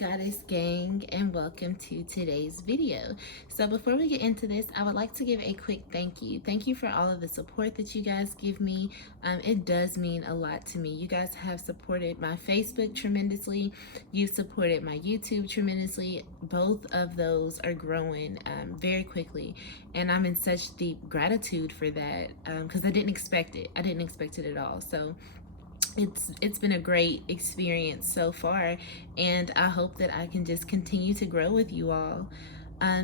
Goddess Gang, and welcome to today's video. So before we get into this, I would like to give a quick thank you. Thank you for all of the support that you guys give me. It does mean a lot to me. You guys have supported my Facebook tremendously. You've supported my YouTube tremendously. Both of those are growing very quickly, and I'm in such deep gratitude for that because I didn't expect it. I didn't expect it at all. So it's been a great experience so far, and I hope that I can just continue to grow with you all.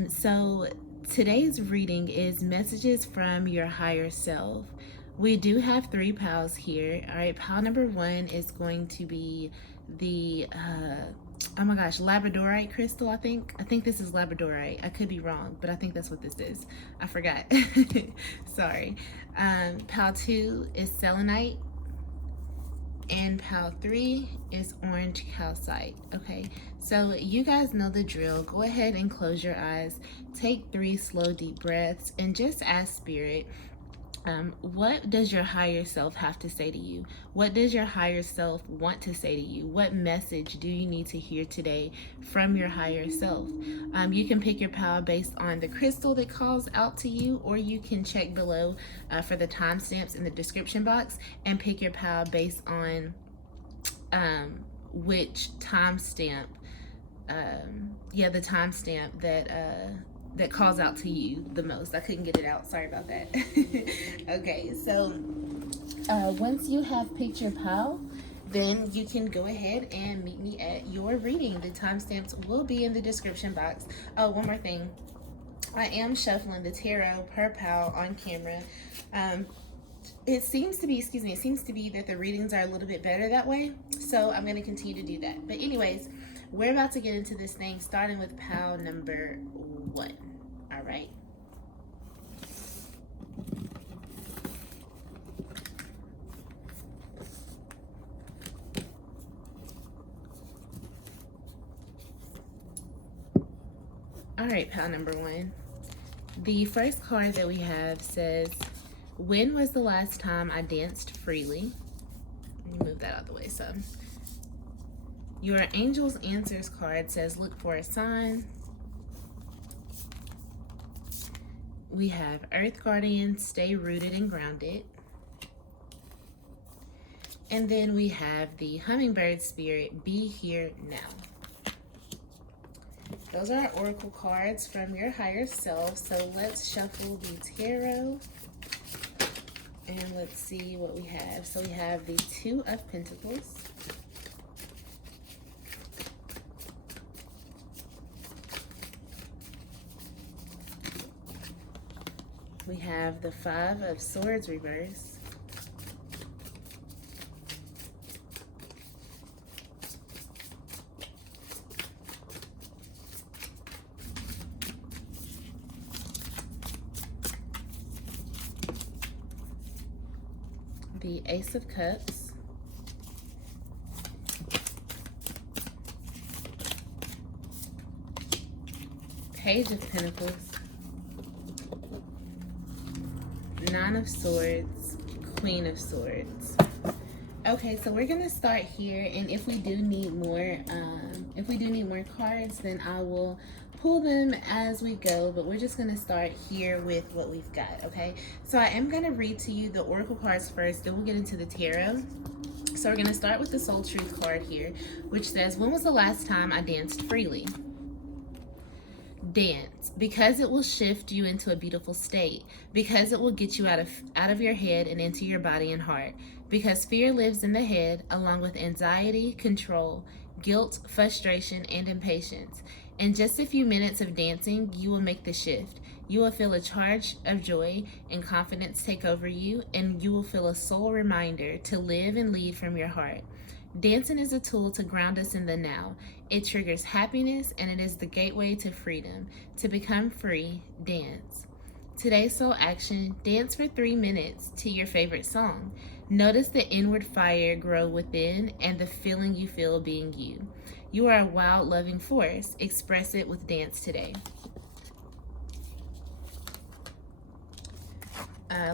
So today's reading is Messages from Your Higher Self. We do have 3 piles here. All right, pile number 1 is going to be the oh my gosh, labradorite crystal. I think this is labradorite. I could be wrong, but I think that's what this is. I forgot. Sorry. Pile 2 is selenite, and pile 3 is orange calcite. Okay, so you guys know the drill. Go ahead and close your eyes, take 3 slow deep breaths, and just ask spirit, what does your higher self have to say to you? What does your higher self want to say to you? What message do you need to hear today from your higher self? You can pick your pile based on the crystal that calls out to you, or you can check below for the timestamps in the description box and pick your pile based on which timestamp, the timestamp that calls out to you the most. I couldn't get it out. Sorry about that. Okay, so once you have picked your pile, then you can go ahead and meet me at your reading. The timestamps will be in the description box. Oh, one more thing. I am shuffling the tarot per pile on camera. It seems to be that the readings are a little bit better that way, so I'm going to continue to do that. But anyways, we're about to get into this thing, starting with pile number 1. All right. All right, pile number 1. The first card that we have says, when was the last time I danced freely? Let me move that out of the way some. Your Angel's Answers card says, look for a sign. We have Earth Guardian, stay rooted and grounded. And then we have the Hummingbird Spirit, be here now. Those are our oracle cards from your higher self. So let's shuffle the tarot and let's see what we have. So we have the 2 of Pentacles, we have the 5 of Swords reverse, the Ace of Cups, Page of Pentacles, 9 of Swords, Queen of Swords. Okay, so we're gonna start here, and if we do need more, cards, then I will pull them as we go. But we're just gonna start here with what we've got. Okay, so I am gonna read to you the oracle cards first, then we'll get into the tarot. So we're gonna start with the Soul Truth card here, which says, when was the last time I danced freely? Dance, because it will shift you into a beautiful state, because it will get you out of your head and into your body and heart, because fear lives in the head along with anxiety, control, guilt, frustration, and impatience. In just a few minutes of dancing, you will make the shift. You will feel a charge of joy and confidence take over you, and you will feel a soul reminder to live and lead from your heart. Dancing is a tool to ground us in the now. It triggers happiness, and it is the gateway to freedom. To become free, dance. Today's soul action, dance for 3 minutes to your favorite song. Notice the inward fire grow within and the feeling you feel being you. You are a wild, loving force. Express it with dance today.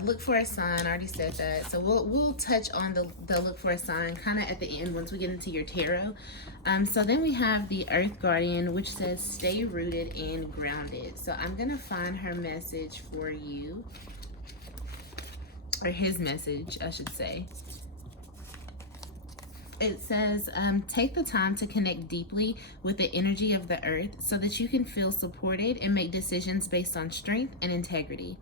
Look for a sign. I already said that. So we'll touch on the look for a sign kind of at the end once we get into your tarot. So then we have the Earth Guardian, which says stay rooted and grounded. So I'm gonna find her message for you, or his message, I should say. It says, take the time to connect deeply with the energy of the earth so that you can feel supported and make decisions based on strength and integrity.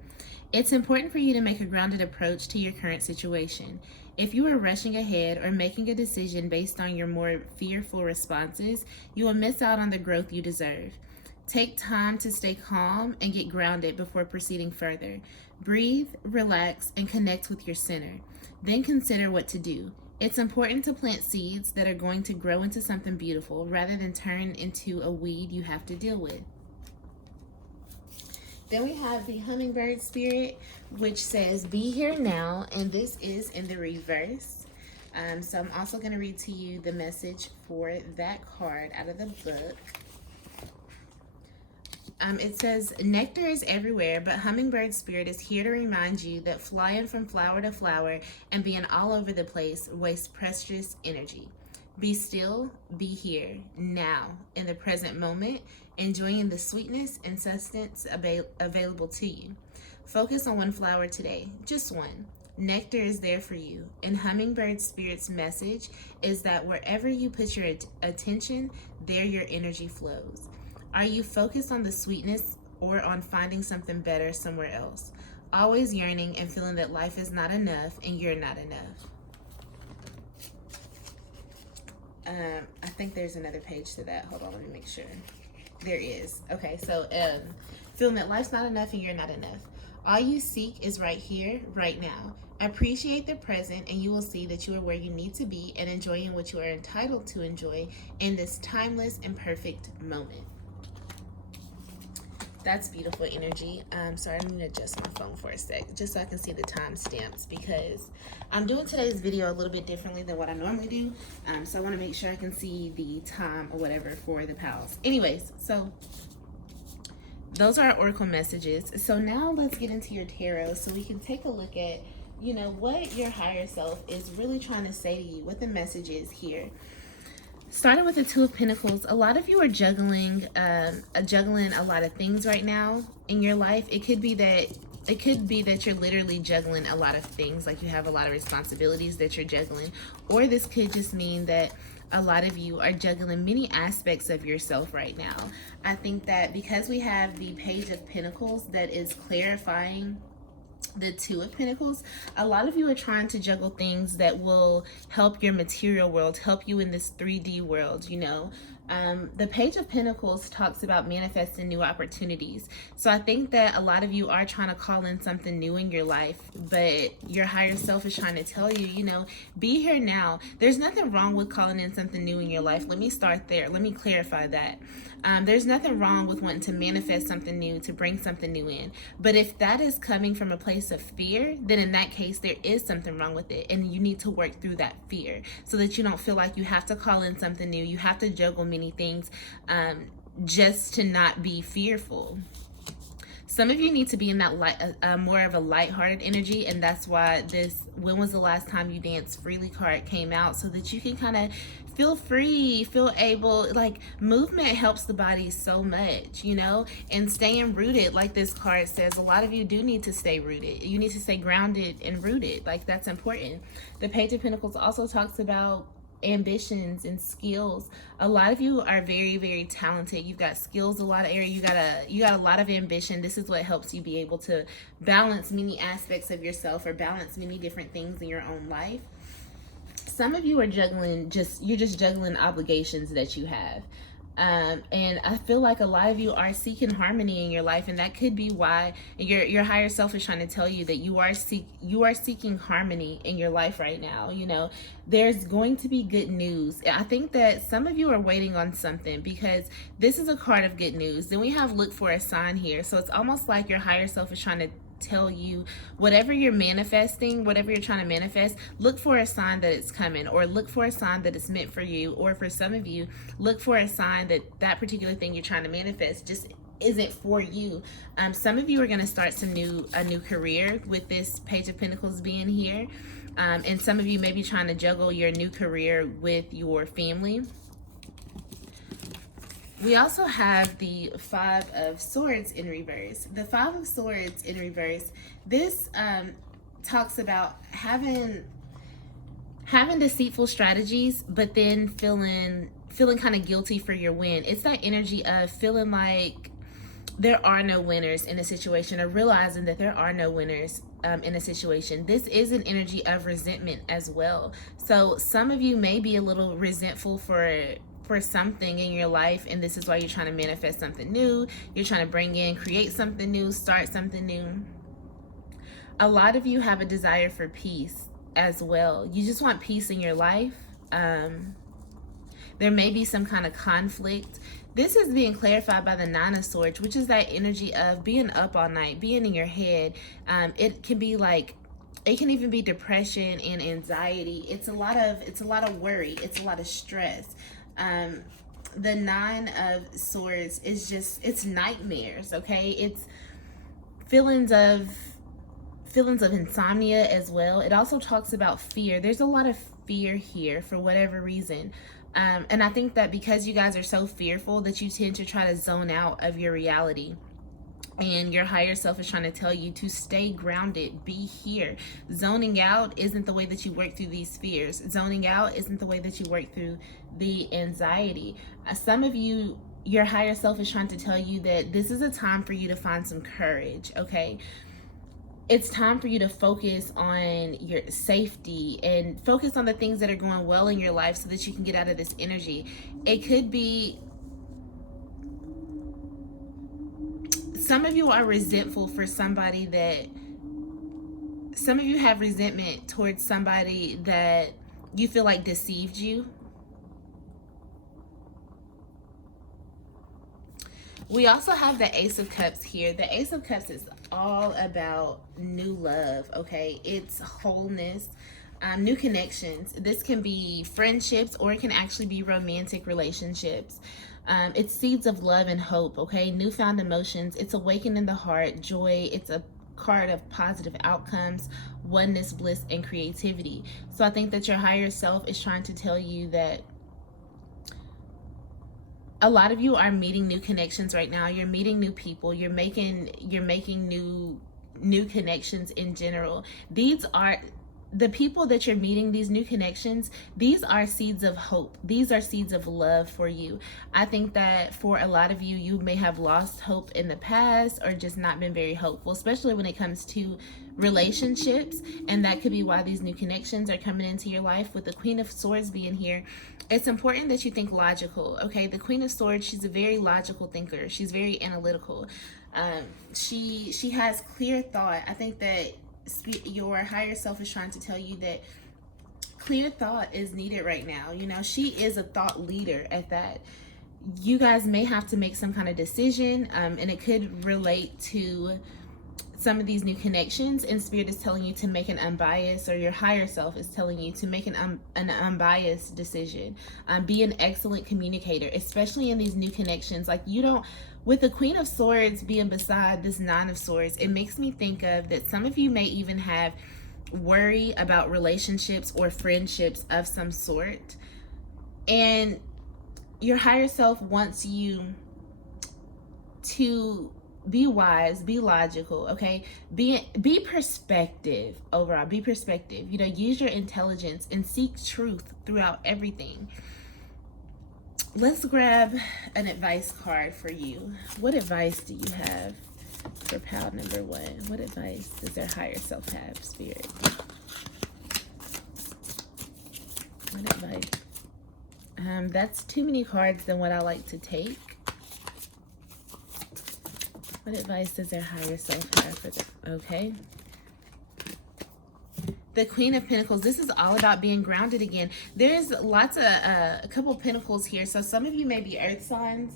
It's important for you to make a grounded approach to your current situation. If you are rushing ahead or making a decision based on your more fearful responses, you will miss out on the growth you deserve. Take time to stay calm and get grounded before proceeding further. Breathe, relax, and connect with your center. Then consider what to do. It's important to plant seeds that are going to grow into something beautiful rather than turn into a weed you have to deal with. Then we have the Hummingbird Spirit, which says, be here now, and this is in the reverse. So I'm also going to read to you the message for that card out of the book. It says, nectar is everywhere, but Hummingbird Spirit is here to remind you that flying from flower to flower and being all over the place wastes precious energy. Be still, be here, now, in the present moment, enjoying the sweetness and substance available to you. Focus on one flower today, just one. Nectar is there for you, and Hummingbird Spirit's message is that wherever you put your attention, there your energy flows. Are you focused on the sweetness or on finding something better somewhere else? Always yearning and feeling that life is not enough and you're not enough. I think there's another page to that. Hold on, let me make sure. There is. Okay, so feeling that life's not enough and you're not enough. All you seek is right here, right now. Appreciate the present and you will see that you are where you need to be and enjoying what you are entitled to enjoy in this timeless and perfect moment. That's beautiful energy. Sorry, I'm gonna adjust my phone for a sec, just so I can see the timestamps, because I'm doing today's video a little bit differently than what I normally do. So I wanna make sure I can see the time or whatever for the pals. Anyways, so those are our oracle messages. So now let's get into your tarot so we can take a look at, you know, what your higher self is really trying to say to you, what the message is here. Starting with the Two of Pentacles, a lot of you are juggling a lot of things right now in your life. It could be that you're literally juggling a lot of things, like you have a lot of responsibilities that you're juggling, or this could just mean that a lot of you are juggling many aspects of yourself right now. I think that because we have the Page of Pentacles that is clarifying the Two of Pentacles, a lot of you are trying to juggle things that will help your material world, help you in this 3D world, you know. The Page of Pentacles talks about manifesting new opportunities. So I think that a lot of you are trying to call in something new in your life, but your higher self is trying to tell you, you know, be here now. There's nothing wrong with calling in something new in your life. Let me start there. Let me clarify that. There's nothing wrong with wanting to manifest something new, to bring something new in. But if that is coming from a place of fear, then in that case, there is something wrong with it. And you need to work through that fear so that you don't feel like you have to call in something new. You have to juggle many things just to not be fearful. Some of you need to be in that more of a lighthearted energy, and that's why this "when was the last time you danced freely" card came out, so that you can kind of feel free, feel able, like movement helps the body so much, you know, and staying rooted, like this card says, a lot of you do need to stay rooted. You need to stay grounded and rooted, like that's important. The Page of Pentacles also talks about ambitions and skills. A lot of you are very, very talented. You've got skills, a lot of area. You got a lot of ambition. This is what helps you be able to balance many aspects of yourself, or balance many different things in your own life. Some of you are juggling, you're just juggling obligations that you have. And I feel like a lot of you are seeking harmony in your life, and that could be why your higher self is trying to tell you that you are seeking harmony in your life right now. You know, there's going to be good news. I think that some of you are waiting on something, because this is a card of good news. Then we have look for a sign here. So it's almost like your higher self is trying to tell you, whatever you're manifesting, whatever you're trying to manifest, look for a sign that it's coming, or look for a sign that it's meant for you. Or for some of you, look for a sign that that particular thing you're trying to manifest just isn't for you. Some of you are going to start a new career with this Page of Pentacles being here. And some of you may be trying to juggle your new career with your family. We also have the Five of Swords in reverse. The Five of Swords in reverse, this talks about having deceitful strategies, but then feeling kind of guilty for your win. It's that energy of feeling like there are no winners in a situation, or realizing that there are no winners in a situation. This is an energy of resentment as well. So some of you may be a little resentful for something in your life, and this is why you're trying to manifest something new. You're trying to create something new, start something new. A lot of you have a desire for peace as well. You just want peace in your life. There may be some kind of conflict. This is being clarified by the Nine of Swords, which is that energy of being up all night, being in your head. It can be like, it can even be depression and anxiety. It's a lot of worry. It's a lot of stress. The Nine of Swords is just, it's nightmares, okay? It's feelings of insomnia as well. It also talks about fear. There's a lot of fear here for whatever reason. And I think that because you guys are so fearful that you tend to try to zone out of your reality. And your higher self is trying to tell you to stay grounded, be here. Zoning out isn't the way that you work through these fears. Zoning out isn't the way that you work through the anxiety. Some of you, your higher self is trying to tell you that this is a time for you to find some courage, okay? It's time for you to focus on your safety and focus on the things that are going well in your life so that you can get out of this energy. It could be, some of you are resentful for somebody that, some of you have resentment towards somebody that you feel like deceived you. We also have the Ace of Cups here. The Ace of Cups is all about new love, okay? It's wholeness, new connections. This can be friendships, or it can actually be romantic relationships. It's seeds of love and hope, okay? Newfound emotions. It's awakening the heart, joy. It's a card of positive outcomes, oneness, bliss, and creativity. So I think that your higher self is trying to tell you that a lot of you are meeting new connections right now. You're meeting new people. You're making new connections in general. These are the people that you're meeting, these new connections. These are seeds of hope. These are seeds of love for you. I think that for a lot of you, you may have lost hope in the past or just not been very hopeful, especially when it comes to relationships. And that could be why these new connections are coming into your life. With the Queen of Swords being here, it's important that you think logical, okay? The Queen of Swords, she's a very logical thinker. She's very analytical. She has clear thought. I think that your higher self is trying to tell you that clear thought is needed right now. You know, she is a thought leader at that. You guys may have to make some kind of decision, and it could relate to some of these new connections, and Spirit is telling you to make an unbiased, or your higher self is telling you to make an unbiased decision. Be an excellent communicator, especially in these new connections. Like, you don't, with the Queen of Swords being beside this Nine of Swords, it makes me think of that some of you may even have worry about relationships or friendships of some sort. And your higher self wants you to be wise, be logical, okay? Be perspective overall, be perspective. You know, use your intelligence and seek truth throughout everything. Let's grab an advice card for you. What advice do you have for pal number one? What advice does their higher self have, Spirit? What advice? That's too many cards than what I like to take. What advice does their higher self have for them? Okay. The Queen of Pentacles. This is all about being grounded again. There's lots of, a couple pentacles here. So some of you may be earth signs,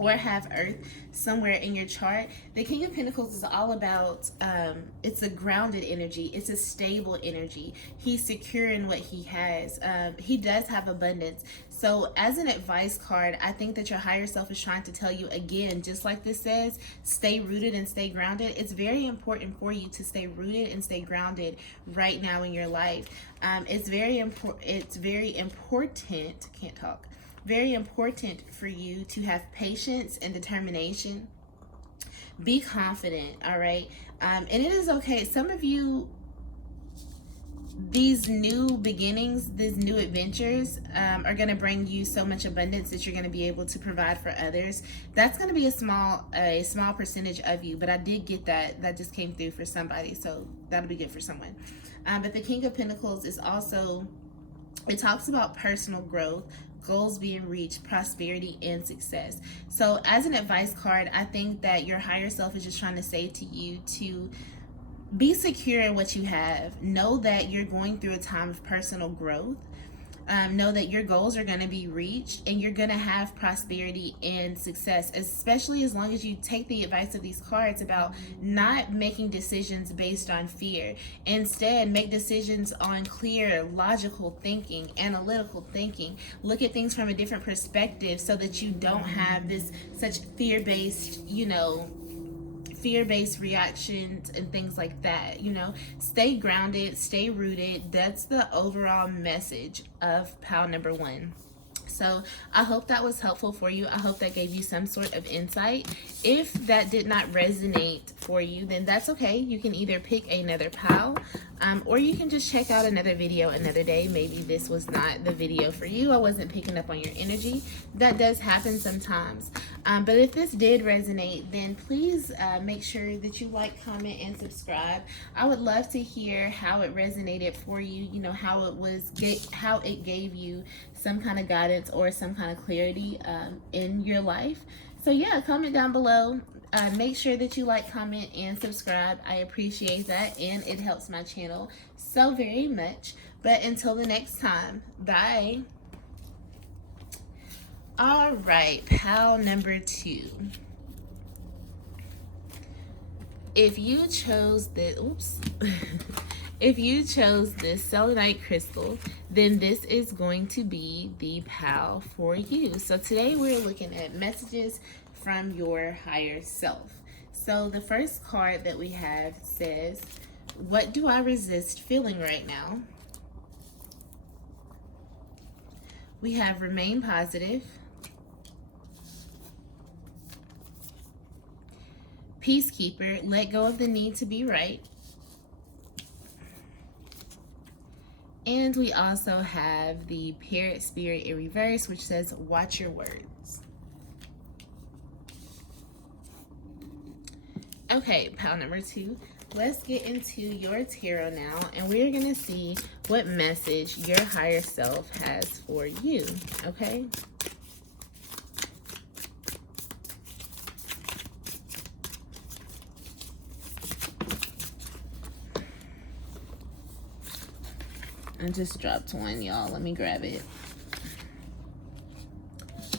or have Earth somewhere in your chart. The King of Pentacles is all about, it's a grounded energy. It's a stable energy. He's secure in what he has. He does have abundance. So as an advice card, I think that your higher self is trying to tell you, again, just like this says, stay rooted and stay grounded. It's very important for you to stay rooted and stay grounded right now in your life. It's very important. Can't talk. Very important for you to have patience and determination. Be confident, all right? And it is okay. Some of you, these new beginnings, these new adventures are going to bring you so much abundance that you're going to be able to provide for others. That's going to be a small percentage of you, but I did get that just came through for somebody, so that'll be good for someone. But the King of Pentacles is also, it talks about personal growth, goals being reached, prosperity, and success. So as an advice card, I think that your higher self is just trying to say to you to be secure in what you have. Know that you're going through a time of personal growth. Know that your goals are going to be reached and you're going to have prosperity and success, especially as long as you take the advice of these cards about not making decisions based on fear. Instead, make decisions on clear, logical thinking, analytical thinking. Look at things from a different perspective so that you don't have this such fear-based, fear-based reactions and things like that. Stay grounded, stay rooted. That's the overall message of pile number 1. So I hope that was helpful for you. I hope that gave you some sort of insight. If that did not resonate for you, then that's okay. You can either pick another pile, or you can just check out another video another day. Maybe this was not the video for you. I wasn't picking up on your energy. That does happen sometimes. But if this did resonate, then please make sure that you like, comment, and subscribe. I would love to hear how it resonated for you, how it gave you some kind of guidance or some kind of clarity in your life. So yeah, comment down below. Make sure that you like, comment, and subscribe. I appreciate that, and it helps my channel so very much. But until the next time, bye. All right, pile number 2. If you chose this, if you chose this selenite crystal, then this is going to be the pile for you. So today we're looking at messages from your higher self. So the first card that we have says, what do I resist feeling right now? We have remain positive, peacekeeper, let go of the need to be right. And we also have the parrot spirit in reverse, which says, watch your words. Okay, pile number 2. Let's get into your tarot now, and we're going to see what message your higher self has for you, okay? I just dropped one, y'all. Let me grab it.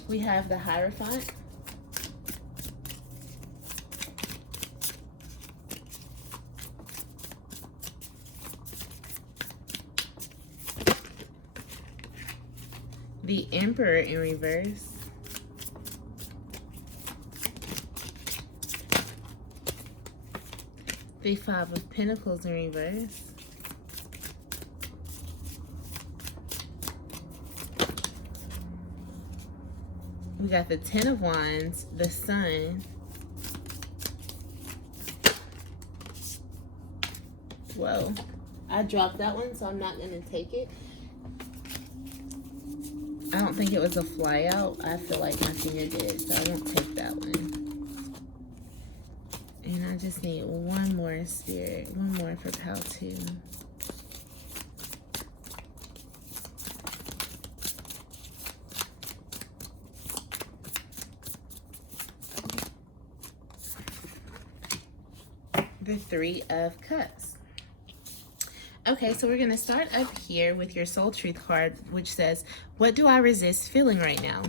We have the Hierophant. The Emperor in reverse. The Five of Pentacles in reverse. We got the Ten of Wands, the Sun. Whoa. I dropped that one, so I'm not going to take it. I don't think it was a fly out. I feel like my finger did, so I won't take that one. And I just need one more spirit. One more for pile 2. The Three of Cups. Okay, so we're going to start up here with your Soul Truth card, which says, what do I resist feeling right now?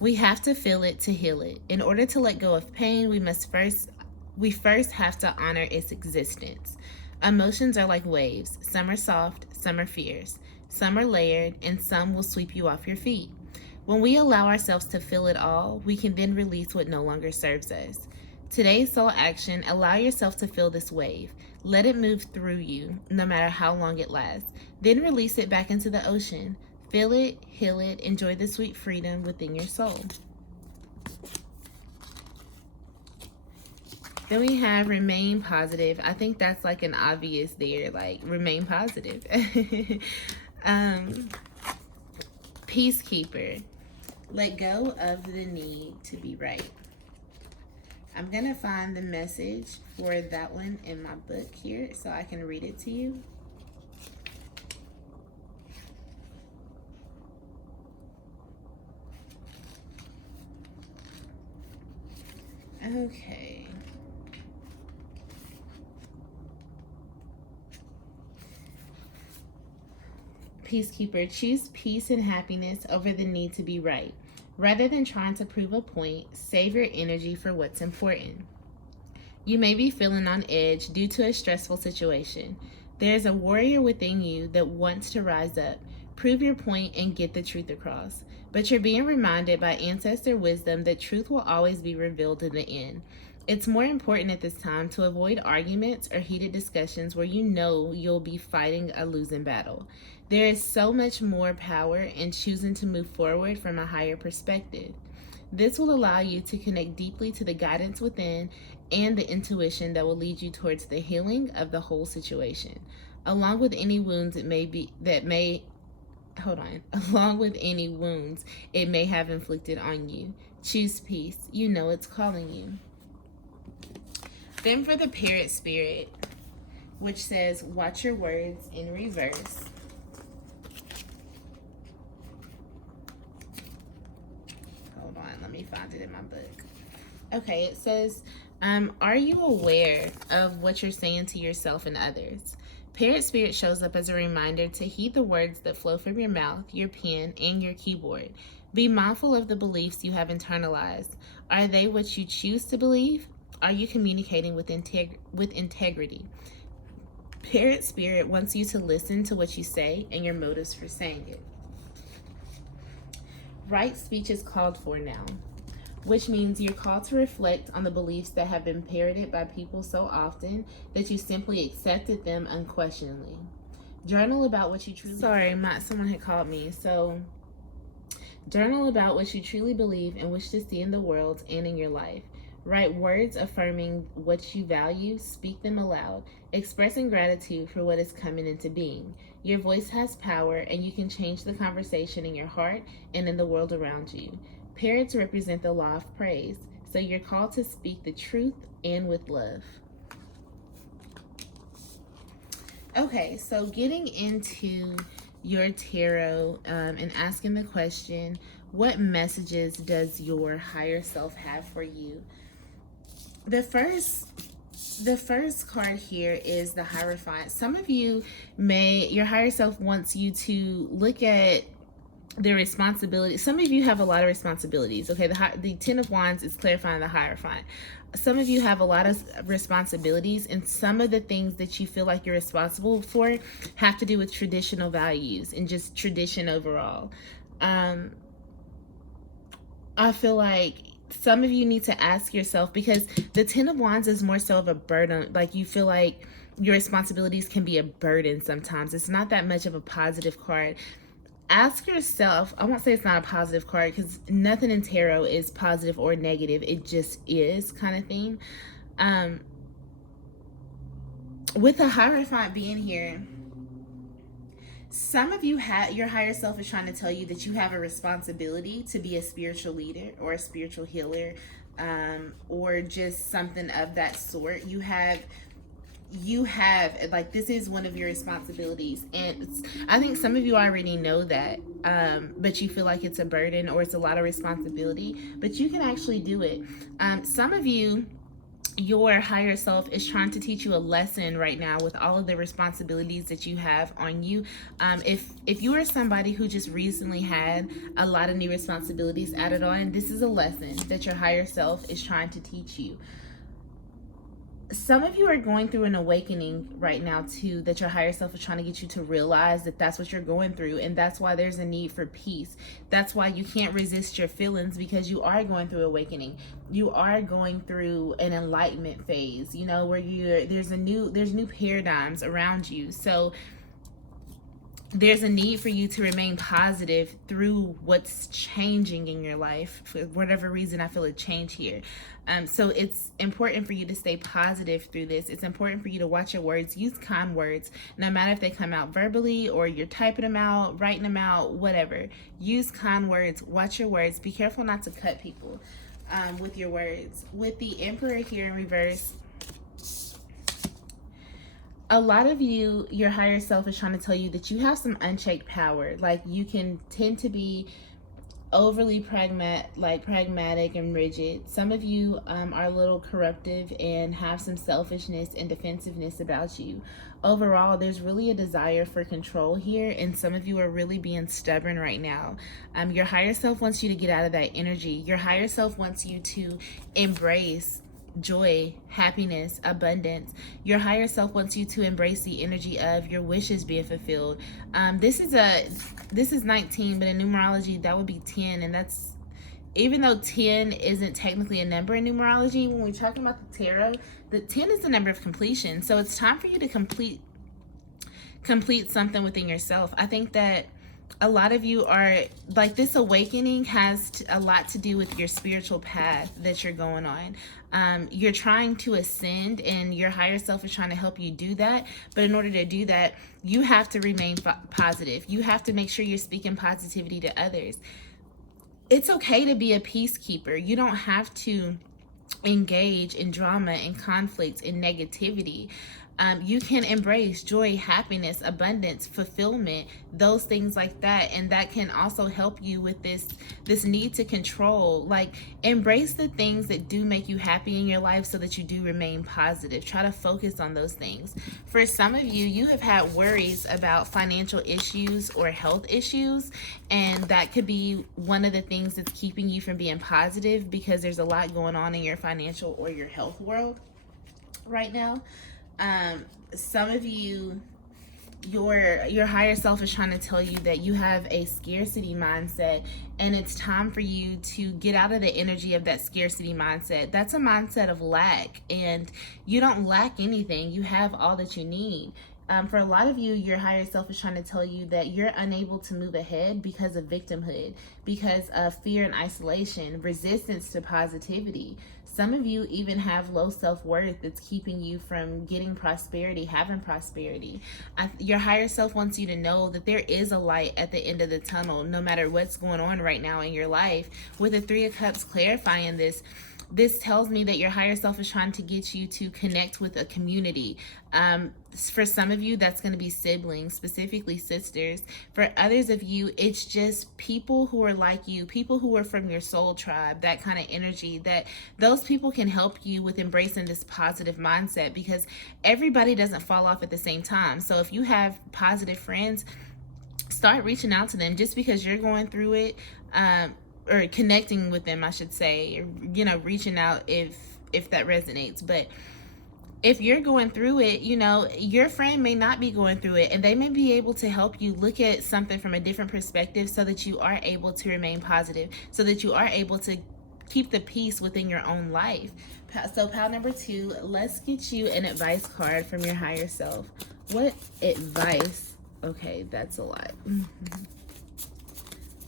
We have to feel it to heal it. In order to let go of pain, we first have to honor its existence. Emotions are like waves. Some are soft, some are fierce. Some are layered, and some will sweep you off your feet. When we allow ourselves to feel it all, we can then release what no longer serves us. Today's soul action: allow yourself to feel this wave. Let it move through you, no matter how long it lasts. Then release it back into the ocean. Feel it, heal it, enjoy the sweet freedom within your soul. Then we have remain positive. I think that's like an obvious there, like remain positive. Peacekeeper. Let go of the need to be right. I'm going to find the message for that one in my book here so I can read it to you. Okay. Peacekeeper. Choose peace and happiness over the need to be right. Rather than trying to prove a point, save your energy for what's important. You may be feeling on edge due to a stressful situation. There's a warrior within you that wants to rise up, prove your point, and get the truth across. But you're being reminded by ancestor wisdom that truth will always be revealed in the end. It's more important at this time to avoid arguments or heated discussions where you know you'll be fighting a losing battle. There is so much more power in choosing to move forward from a higher perspective. This will allow you to connect deeply to the guidance within and the intuition that will lead you towards the healing of the whole situation, along with any wounds it may have inflicted on you. Choose peace. You know it's calling you. Then for the parrot spirit, which says, watch your words in reverse. Hold on, let me find it in my book. Okay, it says, are you aware of what you're saying to yourself and others? Parrot spirit shows up as a reminder to heed the words that flow from your mouth, your pen, and your keyboard. Be mindful of the beliefs you have internalized. Are they what you choose to believe? Are you communicating with integrity? Parrot spirit wants you to listen to what you say and your motives for saying it. Right speech is called for now, which means you're called to reflect on the beliefs that have been parroted by people so often that you simply accepted them unquestioningly. Journal about what you truly... someone had called me. So, journal about what you truly believe and wish to see in the world and in your life. Write words affirming what you value, speak them aloud, expressing gratitude for what is coming into being. Your voice has power, and you can change the conversation in your heart and in the world around you. Parrots represent the law of praise, so you're called to speak the truth and with love. Okay, so getting into your tarot and asking the question, what messages does your higher self have for you? The first card here is the Hierophant. Some of you your higher self wants you to look at the responsibility. Some of you have a lot of responsibilities. Okay, the Ten of Wands is clarifying the Hierophant. Some of you have a lot of responsibilities, and some of the things that you feel like you're responsible for have to do with traditional values and just tradition overall. I feel like some of you need to ask yourself, because the Ten of Wands is more so of a burden. Like, you feel like your responsibilities can be a burden sometimes. It's not that much of a positive card. Ask yourself, I won't say it's not a positive card, because nothing in tarot is positive or negative. It just is, kind of thing. With the Hierophant being here, some of you your higher self is trying to tell you that you have a responsibility to be a spiritual leader or a spiritual healer, or just something of that sort. You have, like, this is one of your responsibilities, and I think some of you already know that, but you feel like it's a burden or it's a lot of responsibility, but you can actually do it. Some of you your higher self is trying to teach you a lesson right now with all of the responsibilities that you have on you. If you are somebody who just recently had a lot of new responsibilities added on, this is a lesson that your higher self is trying to teach you. Some of you are going through an awakening right now too, that your higher self is trying to get you to realize that that's what you're going through, and that's why there's a need for peace. That's why you can't resist your feelings, because you are going through awakening. You are going through an enlightenment phase, you know, where there's new paradigms around you. So there's a need for you to remain positive through what's changing in your life. For whatever reason, I feel a change here. So it's important for you to stay positive through this. It's important for you to watch your words. Use kind words, no matter if they come out verbally or you're typing them out, writing them out, whatever. Use kind words. Watch your words. Be careful not to cut people with your words. With the Emperor here in reverse, a lot of you, your higher self is trying to tell you that you have some unchecked power. Like, you can tend to be overly pragmatic and rigid. Some of you are a little corruptive and have some selfishness and defensiveness about you. Overall, there's really a desire for control here, and some of you are really being stubborn right now. Your higher self wants you to get out of that energy. Your higher self wants you to embrace joy, happiness, abundance. Your higher self wants you to embrace the energy of your wishes being fulfilled. This is 19, but in numerology that would be 10, and that's, even though 10 isn't technically a number in numerology, when we're talking about the tarot, the 10 is the number of completion. So it's time for you to complete something within yourself. I think that a lot of you are like, this awakening has a lot to do with your spiritual path that you're going on. You're trying to ascend, and your higher self is trying to help you do that. But in order to do that, you have to remain positive. You have to make sure you're speaking positivity to others. It's okay to be a peacekeeper. You don't have to engage in drama and conflict and negativity. You can embrace joy, happiness, abundance, fulfillment, those things like that. And that can also help you with this need to control. Like, embrace the things that do make you happy in your life so that you do remain positive. Try to focus on those things. For some of you, you have had worries about financial issues or health issues, and that could be one of the things that's keeping you from being positive, because there's a lot going on in your financial or your health world right now. Some of you, your higher self is trying to tell you that you have a scarcity mindset, and it's time for you to get out of the energy of that scarcity mindset. That's a mindset of lack, and you don't lack anything. You have all that you need. For a lot of you, your higher self is trying to tell you that you're unable to move ahead because of victimhood, because of fear and isolation, resistance to positivity. Some of you even have low self-worth that's keeping you from getting prosperity, having prosperity. Your higher self wants you to know that there is a light at the end of the tunnel, no matter what's going on right now in your life. With the Three of Cups clarifying this tells me that your higher self is trying to get you to connect with a community. For some of you, that's going to be siblings, specifically sisters. For others of you, it's just people who are like you, people who are from your soul tribe, that kind of energy. That those people can help you with embracing this positive mindset, because everybody doesn't fall off at the same time. So if you have positive friends, start reaching out to them. Just because you're going through it, or connecting with them, I should say, or, reaching out if that resonates. But if you're going through it, your friend may not be going through it, and they may be able to help you look at something from a different perspective, so that you are able to remain positive, so that you are able to keep the peace within your own life. So pile number 2, let's get you an advice card from your higher self. What advice? Okay, that's a lot.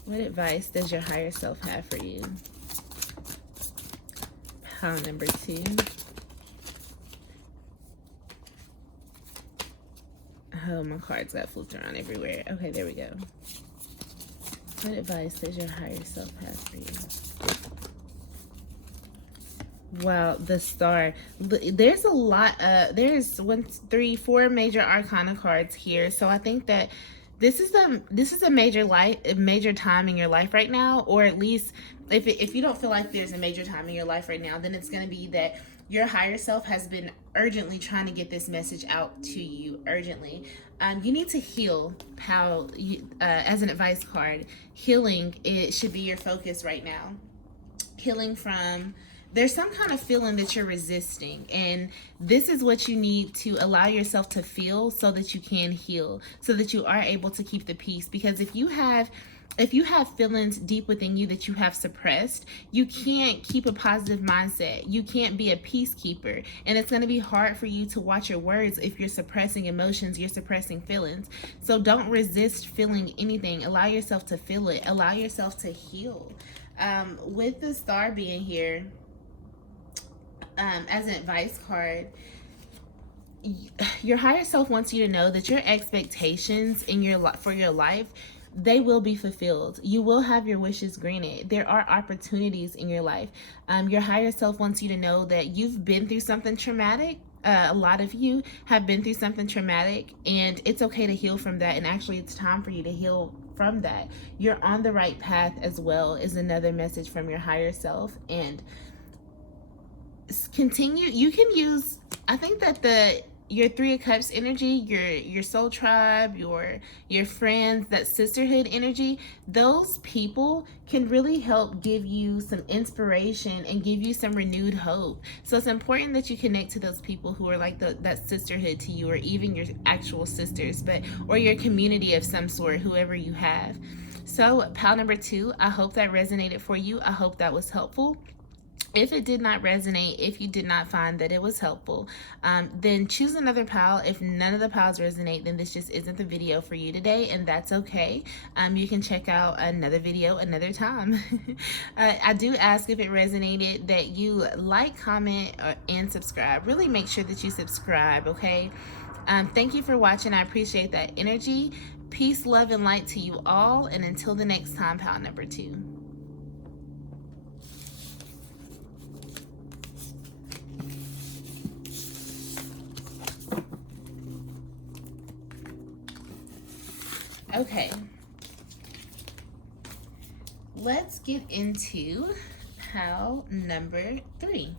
What advice does your higher self have for you? Pile number 2. Oh, my cards got flipped around everywhere. Okay, there we go. What advice does your higher self have for you? Wow, the Star. There's a lot. There's 1, 3, 4 major arcana cards here. So I think that this is a major time in your life right now, or at least if you don't feel like there's a major time in your life right now, then it's going to be that Your higher self has been urgently trying to get this message out to you urgently. You need to heal. As an advice card, healing, it should be your focus right now. Healing from, there's some kind of feeling that you're resisting, and this is what you need to allow yourself to feel so that you can heal, so that you are able to keep the peace. Because if you have feelings deep within you that you have suppressed, you can't keep a positive mindset. You can't be a peacekeeper. And it's going to be hard for you to watch your words if you're suppressing emotions, you're suppressing feelings. So don't resist feeling anything. Allow yourself to feel it. Allow yourself to heal. With the star being here, as an advice card, your higher self wants you to know that your expectations in for your life, they will be fulfilled. You will have your wishes granted. There are opportunities in your life. Your higher self wants you to know that you've been through something traumatic. A lot of you have been through something traumatic, and it's okay to heal from that. And actually, it's time for you to heal from that. You're on the right path as well, is another message from your higher self. And continue. You can use, I think that your Three of Cups energy, your soul tribe, your friends, that sisterhood energy, those people can really help give you some inspiration and give you some renewed hope. So it's important that you connect to those people who are like that sisterhood to you, or even your actual sisters, or your community of some sort, whoever you have. So pile number 2, I hope that resonated for you. I hope that was helpful. If it did not resonate, if you did not find that it was helpful, then choose another pile. If none of the piles resonate, then this just isn't the video for you today, and that's okay. You can check out another video another time. I do ask, if it resonated, that you like, comment, and subscribe. Really make sure that you subscribe, okay? Thank you for watching. I appreciate that energy. Peace, love, and light to you all, and until the next time, pile number 2. Okay, let's get into pile number 3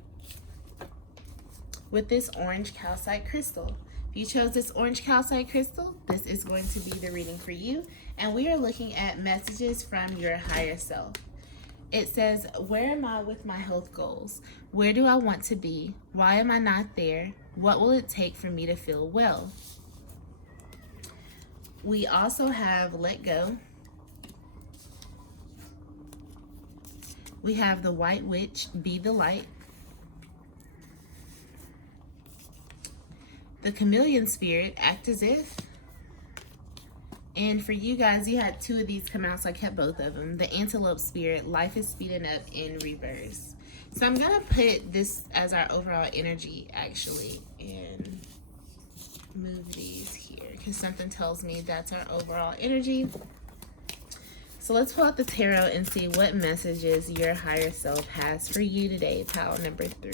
with this orange calcite crystal. If you chose this orange calcite crystal, this is going to be the reading for you. And we are looking at messages from your higher self. It says, where am I with my health goals? Where do I want to be? Why am I not there? What will it take for me to feel well? We also have let go. We have the white witch, be the light. The chameleon spirit, act as if. And for you guys, you had 2 of these come out, so I kept both of them. The antelope spirit, life is speeding up in reverse. So I'm going to put this as our overall energy, actually, and move these here, because something tells me that's our overall energy. So let's pull out the tarot and see what messages your higher self has for you today, pile number 3.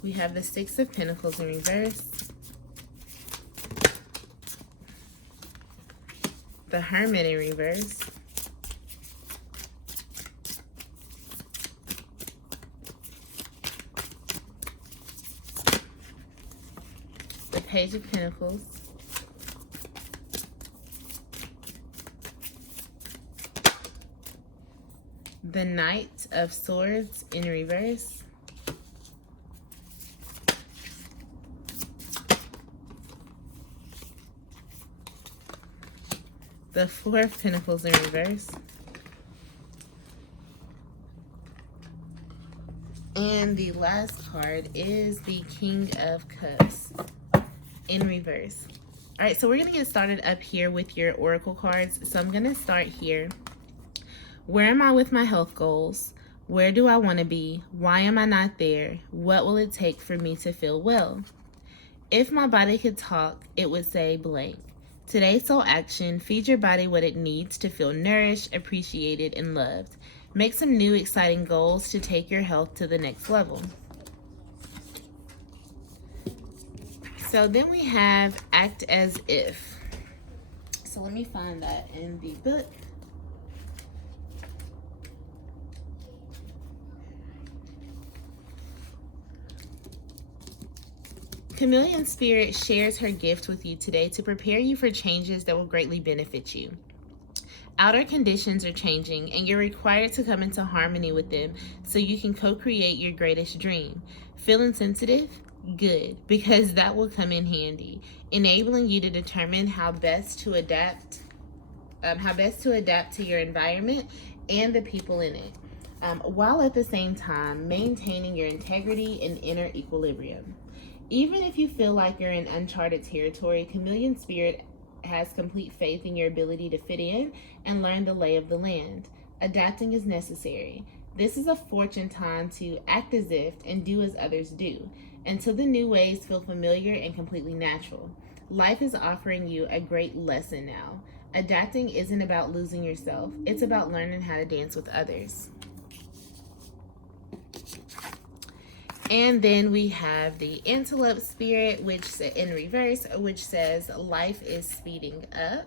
We have the 6 of Pentacles in reverse, the Hermit in reverse, the Page of Pentacles, the Knight of Swords in reverse, the 4 of Pentacles in reverse, and the last card is the King of Cups in reverse. All right, so we're gonna get started up here with your oracle cards. So I'm gonna start here. Where am I with my health goals? Where do I want to be? Why am I not there? What will it take for me to feel well? If my body could talk, it would say blank. Today's soul action, feed your body what it needs to feel nourished, appreciated, and loved. Make some new exciting goals to take your health to the next level. So then we have act as if. So let me find that in the book. Chameleon Spirit shares her gift with you today to prepare you for changes that will greatly benefit you. Outer conditions are changing, and you're required to come into harmony with them so you can co-create your greatest dream. Feeling sensitive? Good, because that will come in handy, enabling you to determine how best to adapt to your environment and the people in it, while at the same time maintaining your integrity and inner equilibrium. Even if you feel like you're in uncharted territory, Chameleon Spirit has complete faith in your ability to fit in and learn the lay of the land. Adapting is necessary. This is a fortune time to act as if and do as others do, until the new ways feel familiar and completely natural. Life is offering you a great lesson now. Adapting isn't about losing yourself, it's about learning how to dance with others. And then we have the Antelope Spirit, which in reverse, which says life is speeding up.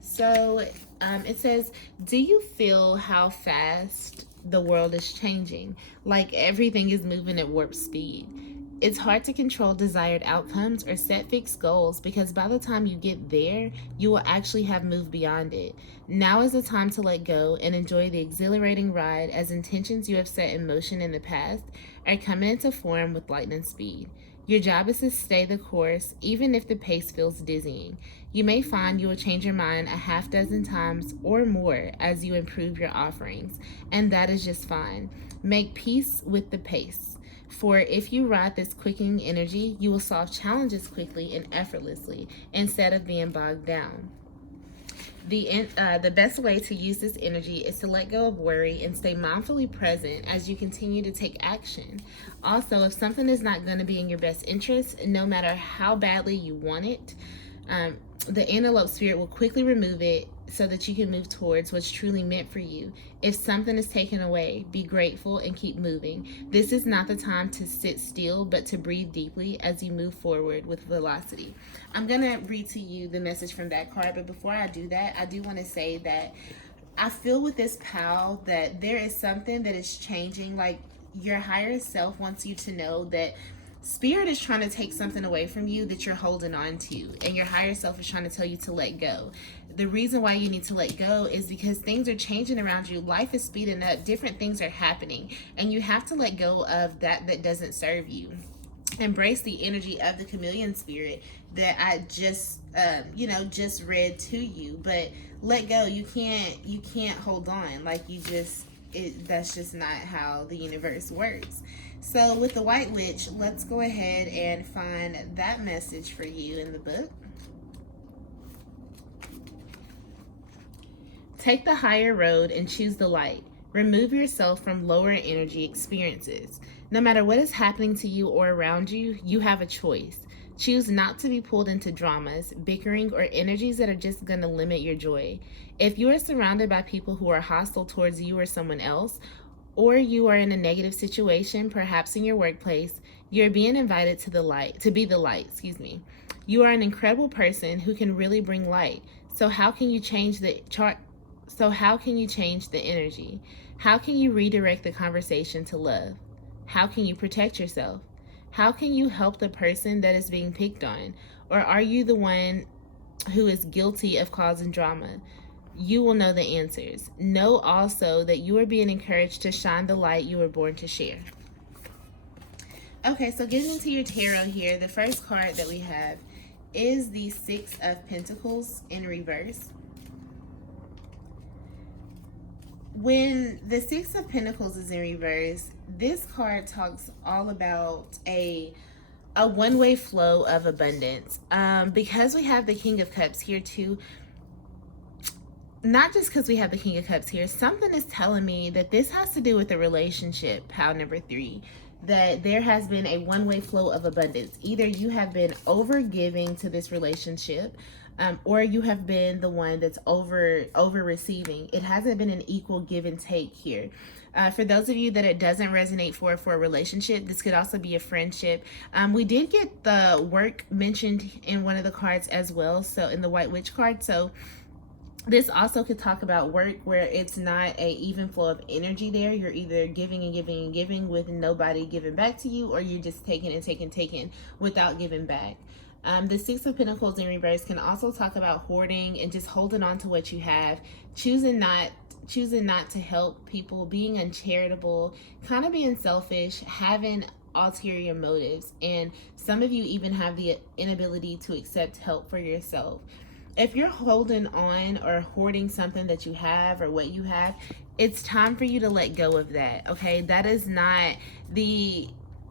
So it says, do you feel how fast the world is changing? Like everything is moving at warp speed. It's hard to control desired outcomes or set fixed goals because by the time you get there, you will actually have moved beyond it. Now is the time to let go and enjoy the exhilarating ride as intentions you have set in motion in the past are coming into form with lightning speed. Your job is to stay the course, even if the pace feels dizzying. You may find you will change your mind a half dozen times or more as you improve your offerings, and that is just fine. Make peace with the pace. For if you ride this quickening energy, you will solve challenges quickly and effortlessly instead of being bogged down. The best way to use this energy is to let go of worry and stay mindfully present as you continue to take action. Also, if something is not going to be in your best interest, no matter how badly you want it, the Antelope Spirit will quickly remove it so that you can move towards what's truly meant for you. If something is taken away, be grateful and keep moving. This is not the time to sit still, but to breathe deeply as you move forward with velocity. I'm going to read to you the message from that card, but before I do that, I do want to say that I feel with this pal that there is something that is changing. Like your higher self wants you to know that Spirit is trying to take something away from you that you're holding on to, and your higher self is trying to tell you to let go. The reason why you need to let go is because things are changing around you. Life is speeding up. Different things are happening, and you have to let go of that doesn't serve you. Embrace the energy of the Chameleon Spirit that I just just read to you, but let go. You can't hold on. Like that's just not how the universe works. So with the White Witch, let's go ahead and find that message for you in the book. Take the higher road and choose the light. Remove yourself from lower energy experiences. No matter what is happening to you or around you, you have a choice. Choose not to be pulled into dramas, bickering, or energies that are just going to limit your joy. If you are surrounded by people who are hostile towards you or someone else, or you are in a negative situation, perhaps in your workplace, you're being invited to be the light, You are an incredible person who can really bring light. So how can you change the energy? How can you redirect the conversation to love? How can you protect yourself? How can you help the person that is being picked on? Or are you the one who is guilty of causing drama? You will know the answers. Know also that you are being encouraged to shine the light you were born to share. Okay, so getting into your tarot here, the first card that we have is the Six of Pentacles in reverse. When the Six of Pentacles is in reverse, this card talks all about a one-way flow of abundance. Because we have the King of Cups here too, not just because we have the King of Cups here, something is telling me that this has to do with the relationship, pal number 3, that there has been a one-way flow of abundance. Either you have been over giving to this relationship, or you have been the one that's over receiving. It hasn't been an equal give and take here. For those of you that it doesn't resonate for a relationship, this could also be a friendship. We did get the work mentioned in one of the cards as well, so in the White Witch card. So this also could talk about work where it's not a even flow of energy there. You're either giving and giving and giving with nobody giving back to you, or you're just taking and taking without giving back. The Six of Pentacles in reverse can also talk about hoarding and just holding on to what you have, choosing not to help people, being uncharitable, kind of being selfish, having ulterior motives. And some of you even have the inability to accept help for yourself. If you're holding on or hoarding something that you have or what you have, it's time for you to let go of that. Okay, that is not the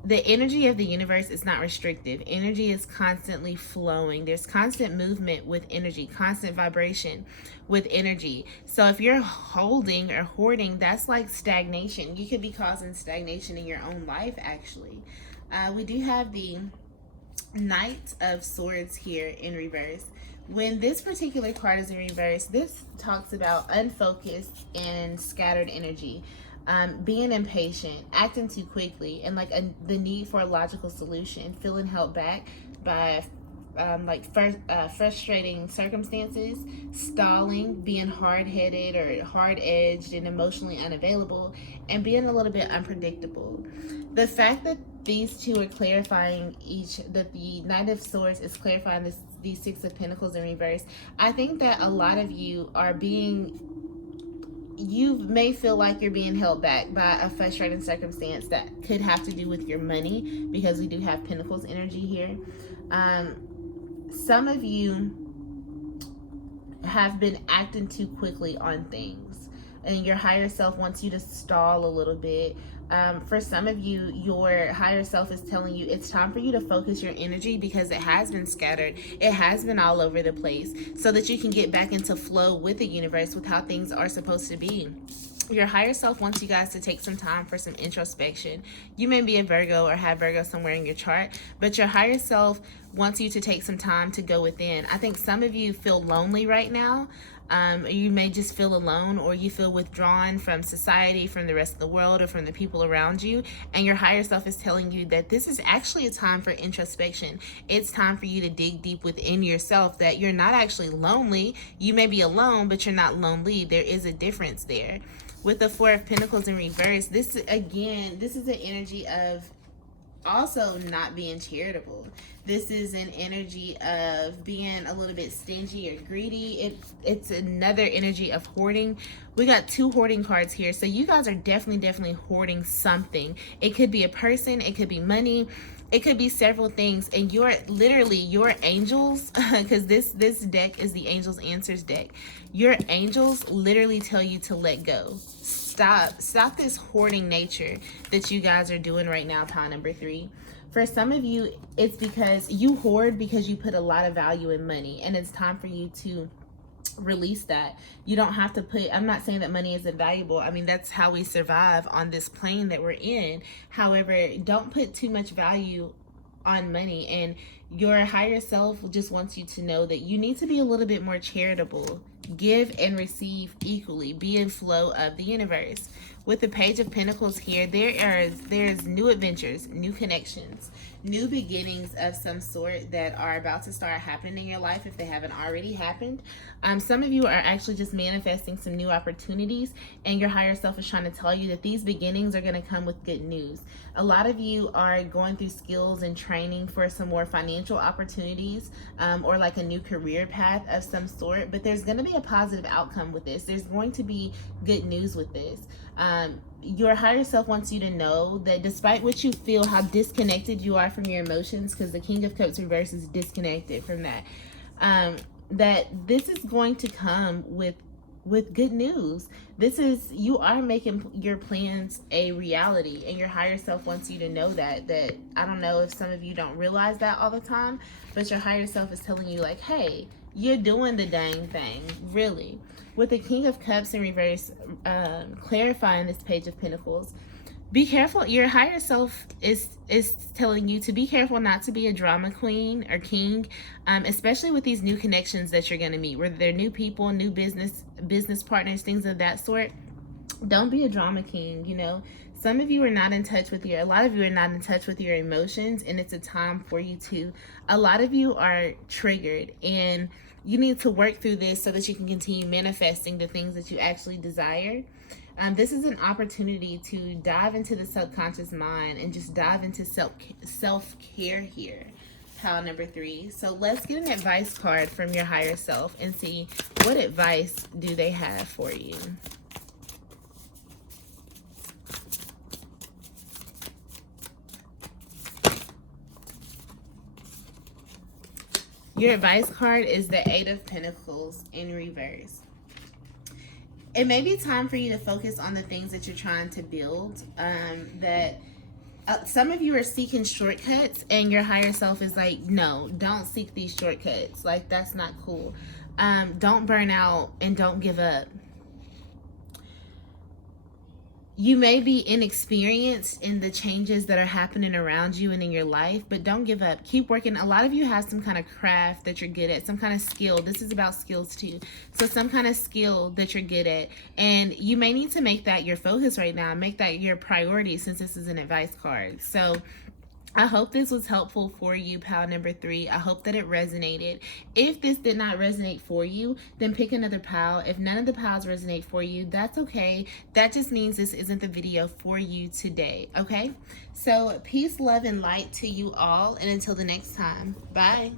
energy of the universe is not restrictive. Energy is constantly flowing. There's constant movement with energy, constant vibration with energy. So if you're holding or hoarding, that's like stagnation. You could be causing stagnation in your own life, actually. We do have the Knight of Swords here in reverse. When this particular card is in reverse, this talks about unfocused and scattered energy, being impatient, acting too quickly, and like the need for a logical solution, feeling held back by frustrating circumstances, stalling, being hard-headed or hard-edged and emotionally unavailable, and being a little bit unpredictable. The fact that these two are clarifying that the Knight of Swords is clarifying these Six of Pentacles in reverse, I think that a lot of you you may feel like you're being held back by a frustrating circumstance that could have to do with your money, because we do have Pentacles energy here. Some of you have been acting too quickly on things, and your higher self wants you to stall a little bit. For some of you, your higher self is telling you it's time for you to focus your energy, because it has been scattered. It has been all over the place, so that you can get back into flow with the universe, with how things are supposed to be. Your higher self wants you guys to take some time for some introspection. You may be a Virgo or have Virgo somewhere in your chart, but your higher self wants you to take some time to go within. I think some of you feel lonely right now. You may just feel alone, or you feel withdrawn from society, from the rest of the world, or from the people around you. And your higher self is telling you that this is actually a time for introspection. It's time for you to dig deep within yourself, that you're not actually lonely. You may be alone, but you're not lonely. There is a difference there. With the Four of Pentacles in reverse, this is an energy of also not being charitable. This is an energy of being a little bit stingy or greedy. It's another energy of hoarding. We got two hoarding cards here. So you guys are definitely hoarding something. It could be a person, it could be money, it could be several things. And you're literally, your angels, because this deck is the Angels Answers deck. Your angels literally tell you to let go. Stop this hoarding nature that you guys are doing right now, pile number 3. For some of you, it's because you hoard because you put a lot of value in money, and it's time for you to release that. You don't have to I'm not saying that money isn't valuable. I mean, that's how we survive on this plane that we're in. However, don't put too much value on money, and your higher self just wants you to know that you need to be a little bit more charitable. Give and receive equally. Be in flow of the universe. With the Page of Pentacles here, there's new adventures, new connections, new beginnings of some sort that are about to start happening in your life if they haven't already happened. Some of you are actually just manifesting some new opportunities, and your higher self is trying to tell you that these beginnings are going to come with good news. A lot of you are going through skills and training for some more financial opportunities, or like a new career path of some sort, but there's going to be a positive outcome with this. There's going to be good news with this. Your higher self wants you to know that despite what you feel, how disconnected you are from your emotions, because the King of Cups reverse is disconnected from that, that this is going to come with good news. You are making your plans a reality, and your higher self wants you to know that I don't know if some of you don't realize that all the time, but your higher self is telling you, like, hey, you're doing the dang thing, really. With the King of Cups in reverse, clarifying this Page of Pentacles, Be careful. Your higher self is telling you to be careful not to be a drama queen or king, especially with these new connections that you're going to meet, whether they're new people, new business partners, things of that sort. Don't be a drama king. You know, some of you are not in touch with a lot of you are not in touch with your emotions, and it's a time for you to. A lot of you are triggered, and you need to work through this so that you can continue manifesting the things that you actually desire. This is an opportunity to dive into the subconscious mind and just dive into self-care here. Pile number 3. So let's get an advice card from your higher self and see what advice do they have for you. Your advice card is the 8 of Pentacles in reverse. It may be time for you to focus on the things that you're trying to build. Some of you are seeking shortcuts, and your higher self is like, no, don't seek these shortcuts. Like, that's not cool. Don't burn out and don't give up. You may be inexperienced in the changes that are happening around you and in your life, but don't give up. Keep working. A lot of you have some kind of craft that you're good at, some kind of skill. This is about skills too. So some kind of skill that you're good at, and you may need to make that your focus right now. Make that your priority, since this is an advice card. So I hope this was helpful for you, pile number 3. I hope that it resonated. If this did not resonate for you, then pick another pile. If none of the piles resonate for you, that's okay. That just means this isn't the video for you today, okay? So peace, love, and light to you all. And until the next time, bye.